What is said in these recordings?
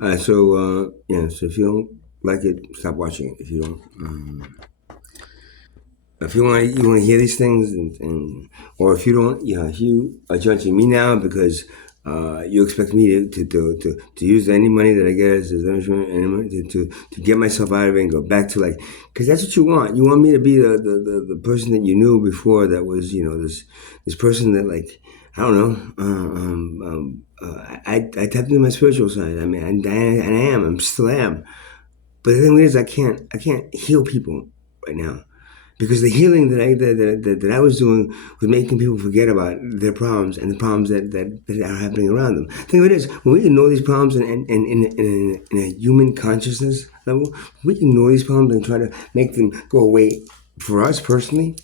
So if you don't like it, stop watching it. If you don't, if you want to hear these things, or if you don't, if you are judging me now because you expect me to use any money that I get as any money to get myself out of it and go back to like, because that's what you want. You want me to be the person that you knew before that was this person that like I don't know. I tapped into my spiritual side. I mean, and I am. I'm still am. But the thing is, I can't heal people right now because the healing that I was doing was making people forget about their problems and the problems that are happening around them. The thing of it is, when we ignore these problems in a human consciousness level, we ignore these problems and try to make them go away. For us personally,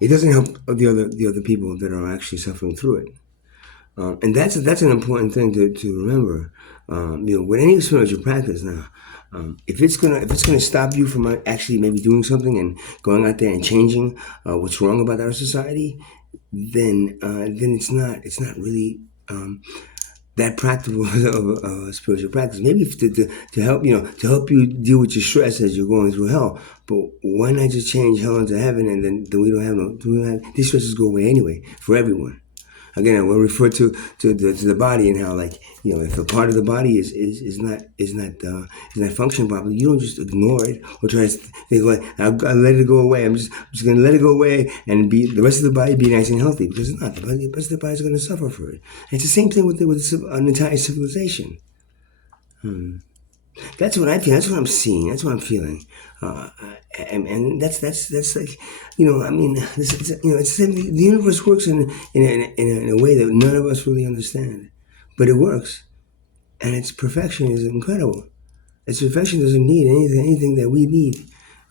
it doesn't help the other people that are actually suffering through it. And that's an important thing to remember. With any spiritual practice now, if it's gonna stop you from actually maybe doing something and going out there and changing what's wrong about our society, then it's not really that practical of a spiritual practice. Maybe to help to help you deal with your stress as you're going through hell. But why not just change hell into heaven and then we don't have no we don't have, these stresses go away anyway for everyone. Again, I will refer to the body and how like if a part of the body is not functioning properly, you don't just ignore it or try to think like I'll let it go away. I'm just gonna let it go away and be the rest of the body be nice and healthy because it's not the rest of the body is gonna suffer for it. And it's the same thing with an entire civilization. That's what I feel. That's what I'm seeing. That's what I'm feeling. Uh, and that's like, I mean, it's the universe works in a way that none of us really understand, but it works, and its perfection is incredible. Its perfection doesn't need anything that we need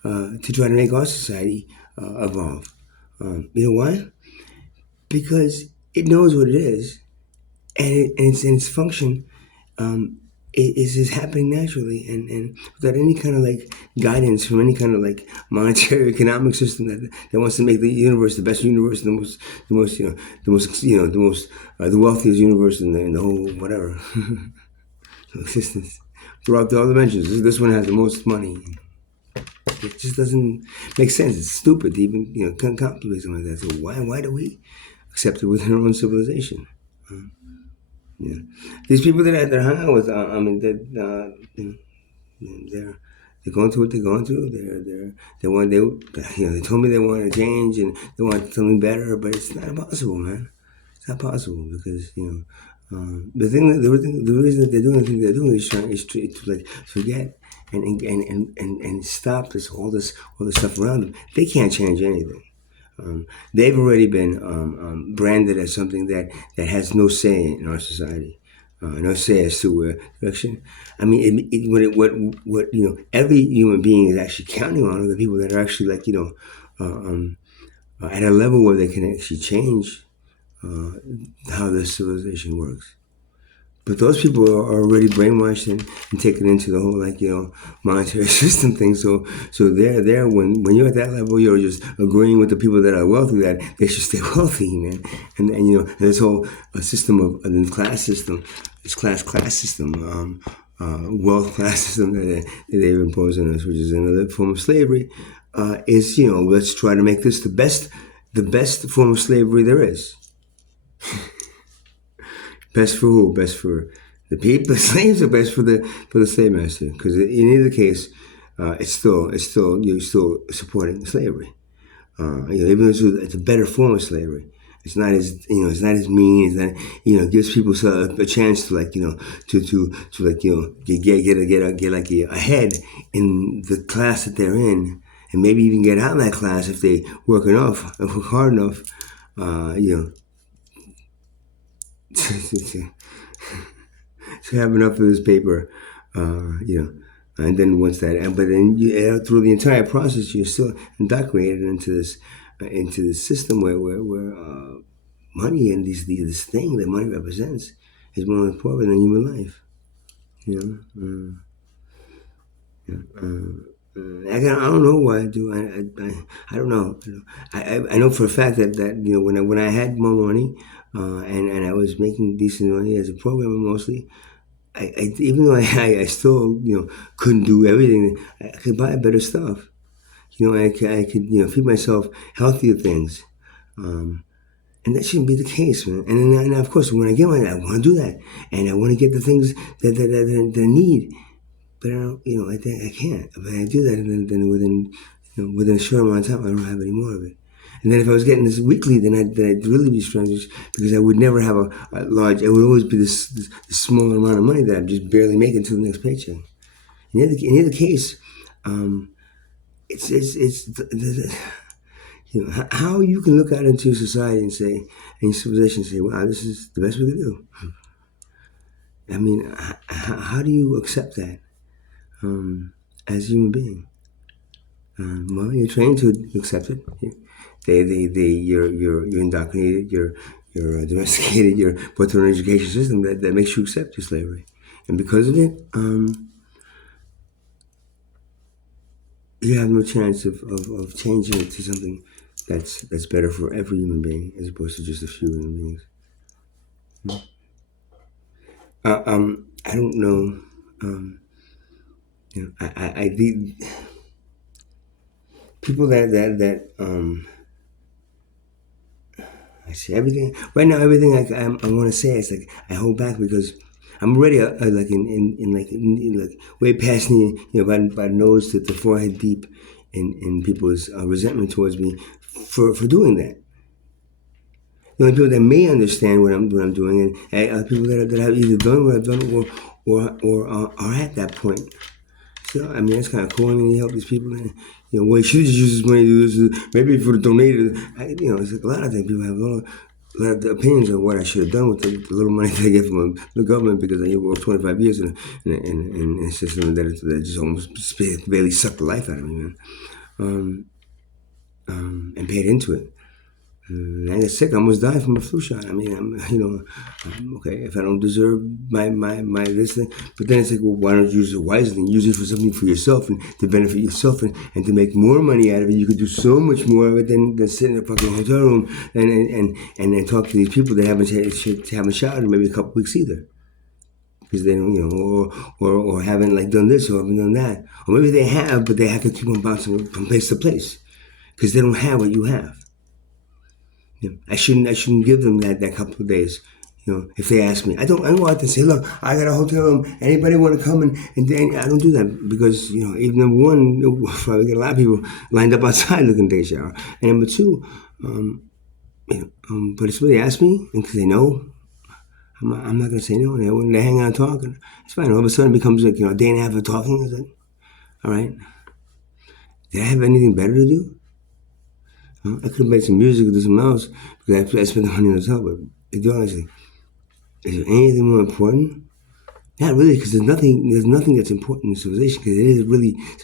to try to make our society evolve. You know why? Because it knows what it is, and its function is just happening naturally and without any kind of like guidance from any kind of like monetary economic system that wants to make the universe the best universe, the most the wealthiest universe in the whole whatever existence throughout all dimensions. This one has the most money. It just doesn't make sense. It's stupid to even contemplate something like that. So why do we accept it within our own civilization? Yeah, these people that I hung out with, I mean, that they're going through what they're going through. They told me they wanted to change and they want something better, but it's not possible, man. It's not possible because the reason that they're doing the thing they're doing is to like forget and stop all this stuff around them. They can't change anything. They've already been branded as something that has no say in our society, no say as to direction. I mean, what every human being is actually counting on are the people that are actually like at a level where they can actually change how the civilization works. But those people are already brainwashed and taken into the whole monetary system thing. So they're when you're at that level, you're just agreeing with the people that are wealthy that they should stay wealthy, man. And this whole system of the class system, this class system, wealth class system that they've imposed on us, which is another form of slavery, is let's try to make this the best form of slavery there is. Best for who? Best for the people, the slaves, or best for the slave master? Because in either case, it's still you're still supporting slavery. Even though it's a better form of slavery. It's not as mean. It's not gives people a chance to to like get like ahead in the class that they're in, and maybe even get out of that class if they work enough and work hard enough. To have enough of this paper, and then once that, but then through the entire process, you're still indoctrinated into this system where money and this thing that money represents is more important than human life. You know, I don't know why I do. I don't know. I know for a fact that when I had more money, and I was making decent money as a programmer mostly. even though I still couldn't do everything, I could buy better stuff. I could feed myself healthier things. Um, and that shouldn't be the case, man. And of course, when I get money, I want to do that, and I want to get the things that I need. But I don't, I can't. If I do that, then within a short amount of time, I don't have any more of it. And then if I was getting this weekly, then I'd really be strange because I would never have a large. It would always be this smaller amount of money that I'm just barely making to the next paycheck. In either case, um, it's how you can look out into society and say, and civilization, and say, "Wow, this is the best we could do." I mean, how do you accept that as a human being? Well, you're trained to accept it. You're indoctrinated. You're domesticated. You're put through an education system that makes you accept your slavery, and because of it, you have no chance of changing it to something that's better for every human being as opposed to just a few human beings. I don't know. The people I see everything right now. Everything I want to say is like I hold back because I'm already like like way past by nose to the forehead deep in people's resentment towards me for doing that. The only people that may understand what I'm doing, and are people that have either done what I've done or are at that point. So I mean, that's kind of cool. I mean, you help these people, and well, you should just use this money to do this. Maybe if you would have donated, it's like a lot of things. People have a lot of opinions on what I should have done with the little money that I get from the government because I worked 25 years in a system that just almost barely sucked the life out of me, man, and paid into it. I got sick. I almost died from a flu shot. I mean, I'm okay. If I don't deserve my this thing, but then it's like, well, why don't you use it wisely? Use it for something for yourself and to benefit yourself and to make more money out of it. You could do so much more of it than sit in a fucking hotel room and talk to these people that haven't showered in maybe a couple weeks either. Because they don't, or haven't like done this or haven't done that, or maybe they have, but they have to keep on bouncing from place to place because they don't have what you have. I shouldn't give them that couple of days. If they ask me, I don't want to say, look, I got a hotel room. Anybody want to come and I don't do that because even number one, probably get a lot of people lined up outside looking to take a shower, and number two, but if somebody asks me and they know, I'm not gonna say no. And when they hang out talking, it's fine. All of a sudden, it becomes like a day and a half of talking. It's like, all right, did I have anything better to do? I could have made some music or do something else because I spent the money on the hotel. But to be honest, is there anything more important? Not really, because there's nothing that's important in civilization. Because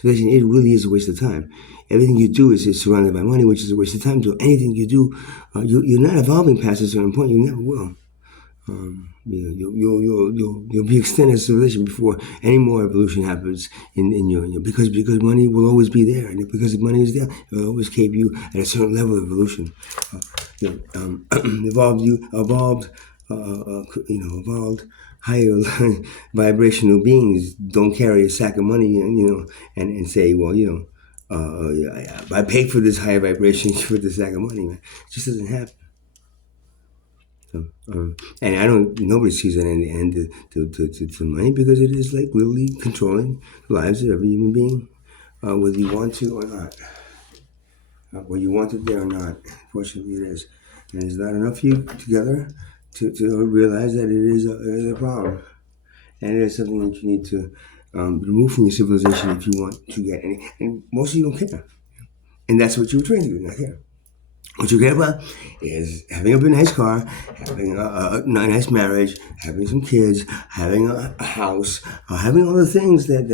civilization. It really is a waste of time. Everything you do is surrounded by money, which is a waste of time. So anything you do, you're not evolving past a certain point. You never will. You'll be extended civilization before any more evolution happens in your because money will always be there, and because money is there, it will always keep you at a certain level of evolution. Evolved higher vibrational beings don't carry a sack of money, and say, well, I pay for this higher vibration for this sack of money, man. It just doesn't happen. And nobody sees that in the end to money because it is like literally controlling the lives of every human being, whether you want to or not. Whether you want it there or not, fortunately it is. And there's not enough of you together to realize that it is a problem. And it is something that you need to remove from your civilization if you want to get any. And most of you don't care. And that's what you were trained to do, not care. What you care about is having a nice car, having a nice marriage, having some kids, having a house, having all the things that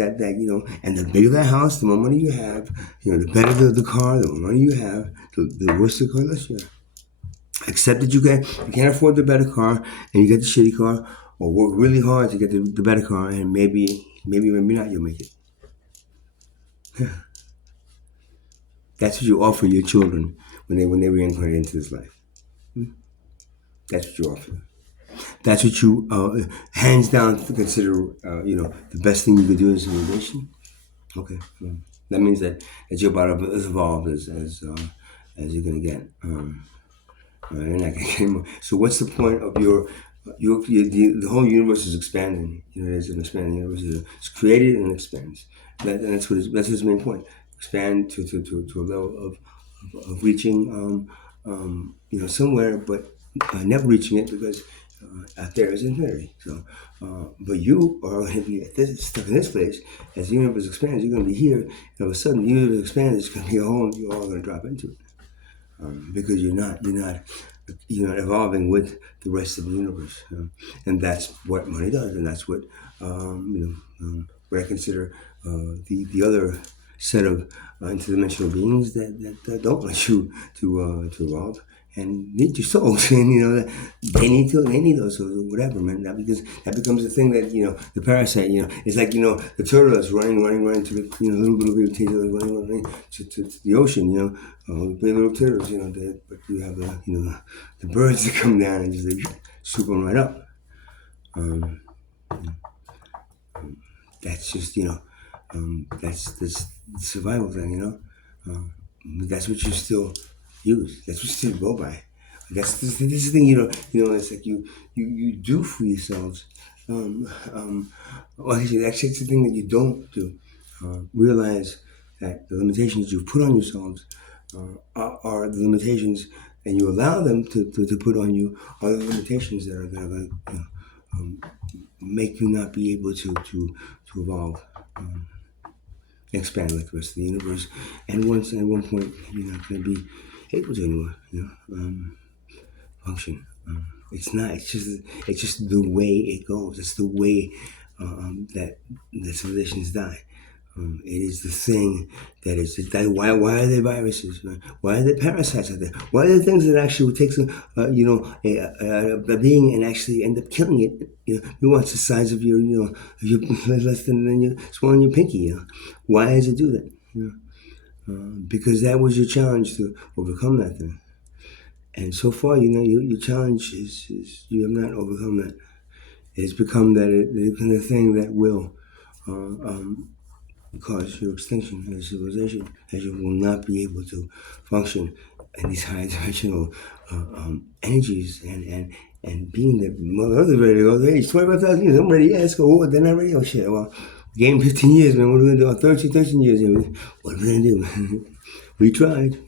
and the bigger the house, the more money you have, the better the car, the more money you have, the worse the car, the less you have. Except that you can't afford the better car and you get the shitty car, or work really hard to get the better car, and maybe not, you'll make it. That's what you offer your children when they reincarnate into this life. That's what you offer. That's what you, hands down, consider, the best thing you could do in civilization. Okay, that means that you're about as evolved as you're gonna get. You're not gonna get more. So what's the point of the whole universe is expanding. It's an expanding universe. It's created and expands. That's his main point. Expand to a level of reaching, somewhere, but never reaching it because out there is infinity. So, but you are going to be stuck in this place. As the universe expands, you're going to be here. And all of a sudden, the universe expands. It's going to be a hole. You're all going to drop into it because you're not evolving with the rest of the universe, and that's what money does, and that's what what I consider the other set of interdimensional beings that don't want you to evolve and need your souls, and they need those souls, or whatever, man. That becomes the thing that the parasite. It's like the turtle that's running to the little baby turtle running to the ocean. The little turtles. But you have the birds that come down and just like swoop them right up. Um, that's just that's the survival thing. That's what you still use. That's what you still go by. This is the thing. It's like you do for yourselves. Well, actually, it's the thing that you don't do. Realize that the limitations you put on yourselves are the limitations, and you allow them to put on you are the limitations that are going to make you not be able to evolve, expand like the rest of the universe. And at one point, you're not going to be able to anymore. Function. It's not. It's just the way it goes. It's the way that the civilizations die. It is the thing that is that. Why are there viruses? Man? Why are there parasites out there? Why are there things that actually would take a being and actually end up killing it? You watch the size of your less than your swallowing your pinky. Why does it do that? Because that was your challenge to overcome that thing. And so far, your challenge is you have not overcome that. It's become the thing that will cause your extinction as a civilization, as you will not be able to function in these high dimensional energies and being that Mother Earth is ready to go. Hey, it's 25,000 years. I'm ready. Yeah, let's go. They're not ready. Oh, shit. Well, we gave 15 years, man. What are we going to do? 13 years. What are we going to do, man? We tried.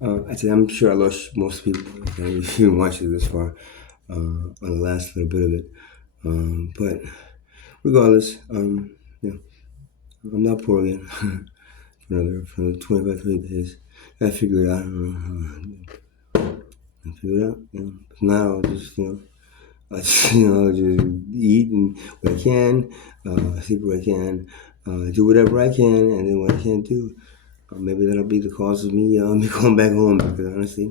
I'm sure I lost most people if you watched it this far on the last little bit of it. But regardless, yeah, I'm not poor again for another 25, 30 days. I figure it out. I figure it out. Now I'll just just eat and what I can, sleep what I can, do whatever I can, and then what I can't do. Maybe that'll be the cause of me going back home, because honestly,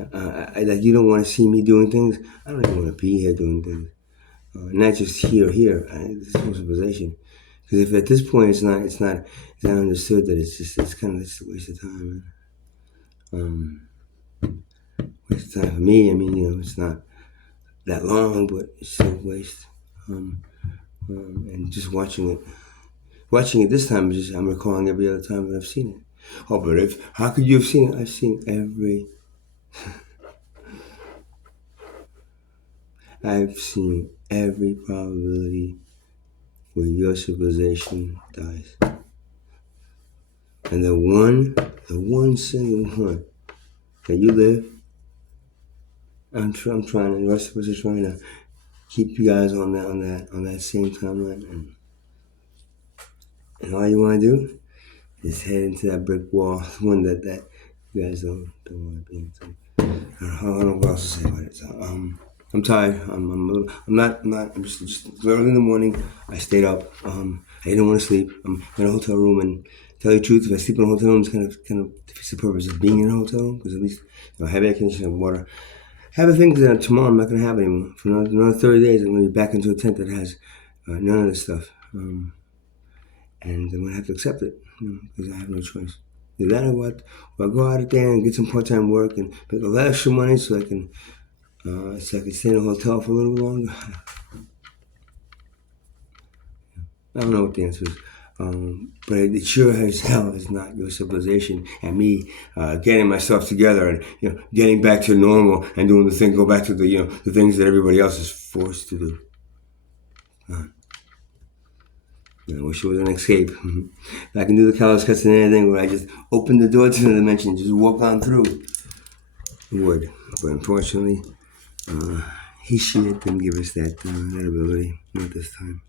like you don't want to see me doing things. I don't even want to be here doing things. Not just here. This whole civilization. Because if at this point it's not understood that it's kind of just a waste of time, man. Waste of time for me. I mean, it's not that long, but it's still a waste. And just watching it this time is just I'm recalling every other time that I've seen it. Oh, but how could you have seen it? I've seen every probability where your civilization dies. And the one single one that you live, I'm trying, and the rest of us are trying to keep you guys on that same timeline. And all you want to do is head into that brick wall, the one that you guys don't want to be into. I don't know what else to say about it. So, I'm tired. I'm just early in the morning. I stayed up. I didn't want to sleep. I'm in a hotel room, and to tell you the truth, if I sleep in a hotel room, it's kind of defeats the purpose of being in a hotel room, because at least I have air conditioning and water. I have a thing that tomorrow I'm not going to have anymore. For another 30 days, I'm going to be back into a tent that has none of this stuff, and I'm going to have to accept it because I have no choice. Either that or what? Or I go out there and get some part-time work and make a lot of extra money so I can stay in a hotel for a little longer. I don't know what the answer is. But it sure as hell is not your civilization and me getting myself together and getting back to normal and doing the thing, go back to the things that everybody else is forced to do. I wish it was an escape. If I can do the Carlos Castaneda thing where I just open the door to the dimension, just walk on through, it would. But unfortunately, he didn't give us that ability, not this time.